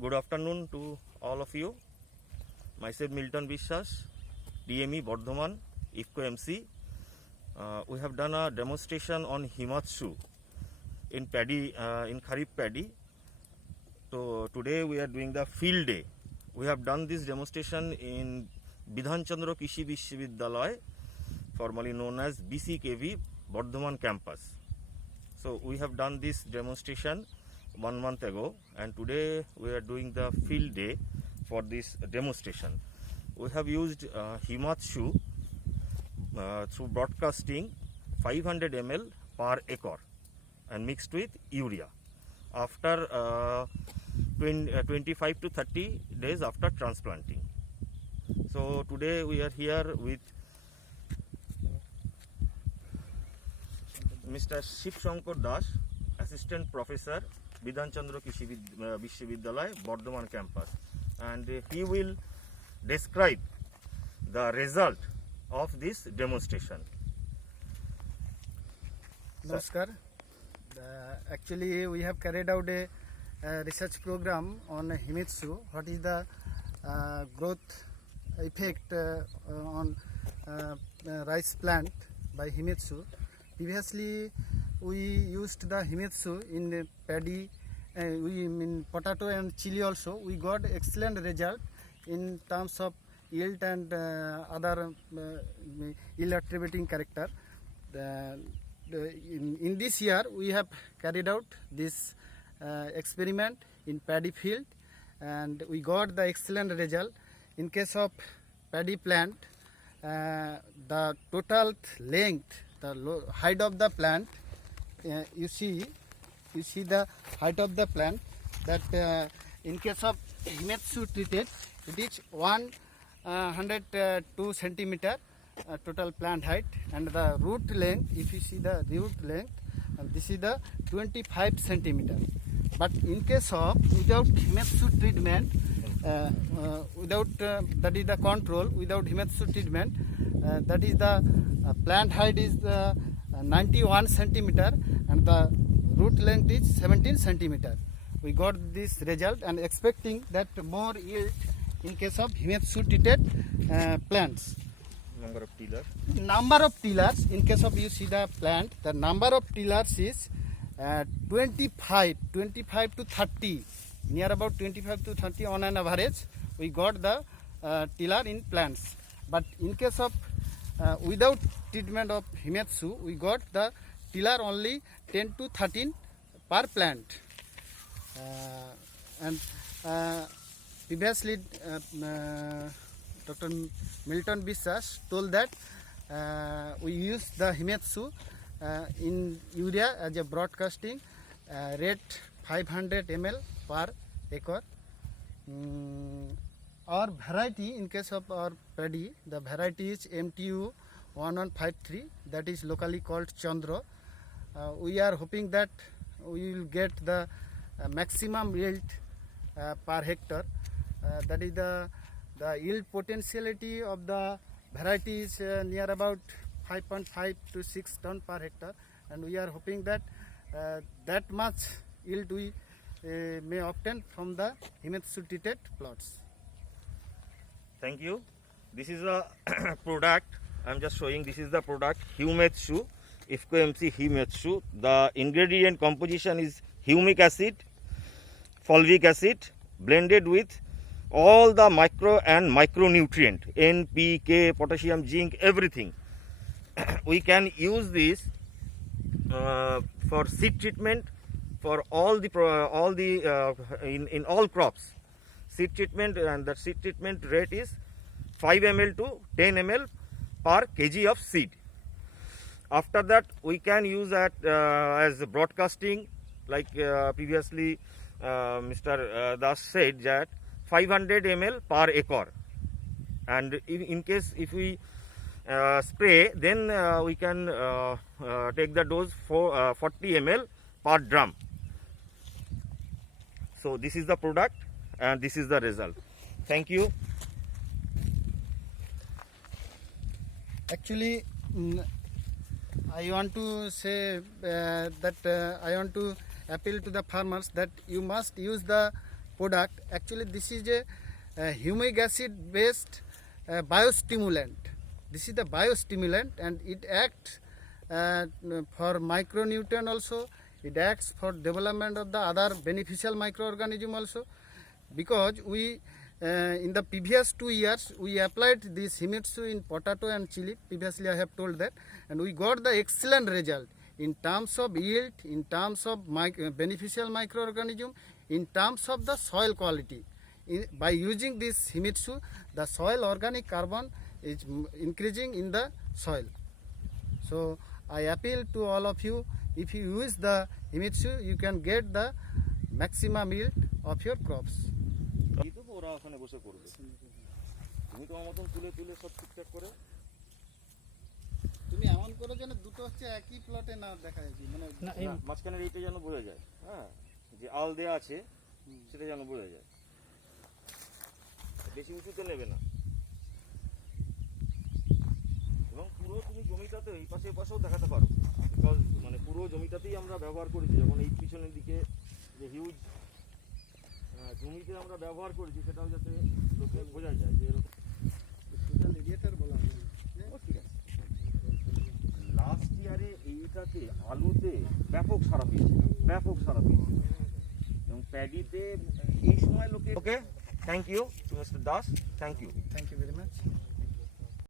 Good afternoon to all of you. Myself Milton Bishwas, DME Bardhaman, IFCO MC. We have done a demonstration on Himatshu in paddy, in Kharif paddy. So today we are doing the field day. We have done this demonstration in Bidhan Chandra Krishi Vishwavidyalaya, formerly known as BCKV Bardhaman campus. So we have done this demonstration 1 month ago, and today we are doing the field day for this demonstration. We have used Himatshu through broadcasting 500 ml per acre and mixed with urea after 25 to 30 days after transplanting. So today we are here with Mr. Shiv Shankar Das, Assistant Professor, Bidhan Chandra Krishi Vishwavidyalaya, Bardhaman campus, and he will describe the result of this demonstration. Namaskar. Actually, we have carried out a research program on Himatshu. What is the growth effect on rice plant by Himatshu? Previously, we used the Himatshu in paddy, in potato and chili also. We got excellent result in terms of yield and other yield attributing character. In this year, we have carried out this experiment in paddy field, and we got the excellent result. In case of paddy plant, the total length, the height of the plant, you see the height of the plant, that in case of Himatshu treated, it is 102 centimeter total plant height, and the root length, if you see the root length, and this is the 25 centimeter. But in case of without Himatshu treatment, that is the control, without Himatshu treatment, that is the plant height is 91 centimeter and the root length is 17 centimeter. We got this result and expecting that more yield in case of Himatshu treated plants. Number of tillers, in case of you see the plant, the number of tillers is 25 to 30, near about 25 to 30 on an average. We got the tiller in plants. But in case of without treatment of Himatshu, we got the tiller only 10 to 13 per plant. And previously, Dr. Milton Bishwas told that we use the Himatshu in urea as a broadcasting rate 500 ml per acre. Our variety, in case of our paddy, the variety is MTU 1153, that is locally called Chandra. We are hoping that we will get the maximum yield per hectare. That is the yield potentiality of the variety is near about 5.5 to 6 ton per hectare, and we are hoping that that much yield we may obtain from the Himatshu treated plots. Thank you. This is a product. I am just showing. This is the product Himatshu, IFCO MC Himatshu. The ingredient composition is humic acid, fulvic acid, blended with all the micro and micronutrient, N, P, K, potassium, zinc, everything. We can use this for seed treatment for in all crops. Seed treatment, and the seed treatment rate is 5 ml to 10 ml per kg of seed. After that, we can use that as broadcasting, like previously Mr. Das said, that 500 ml per acre, and in case if we spray, then we can take the dose for 40 ml per drum. So this is the product and this is the result. Thank you. Actually, I want to say that I want to appeal to the farmers that you must use the product. Actually, this is a humic acid based biostimulant. This is the biostimulant, and it acts for micronutrient also. It acts for development of the other beneficial microorganism also. Because we in the previous 2 years we applied this Himitsu in potato and chili. Previously I have told that, and we got the excellent result in terms of yield, in terms of beneficial microorganism, in terms of the soil quality. By using this Himitsu, the soil organic carbon is increasing in the soil. So I appeal to all of you, if you use the Himitsu, you can get the maximum yield of your crops. এই তো ওরা ওখানে বসে করবে, তুমি তোমার মতন তুলে তুলে সব ঠিকঠাক করে। তুমি এমন করো যেন দুটো হচ্ছে একই প্লটে না দেখা যায়, মানে না, মাঝখানের এইটা যেন বোঝা যায়, হ্যাঁ, যে আল দেয়া আছে সেটা যেন বোঝা যায়। বেশি উঁচুতে নেবে না, এবং পুরো তুমি জমিটাতে এই পাশে পাশেও দেখাতে পারো, বিকজ মানে পুরো জমিটাতেই আমরা ব্যবহার করেছি। যখন এই পিছনের দিকে যে হিউজ জমিতে আমরা ব্যবহার করেছি, সেটাও যাতে লোকে বোঝা যায় যে এরকম। টোটাল এরিয়াটার বলা হয়। ঠিক আছে, লাস্ট ইয়ারে এইটাতে আলুতে ব্যাপক সারা পেয়েছিলাম, ব্যাপক সারা পেয়েছিলাম, এবং প্যাডিতে এই সময় লোকে। Okay, thank you to mister Das, thank you. Thank you very much.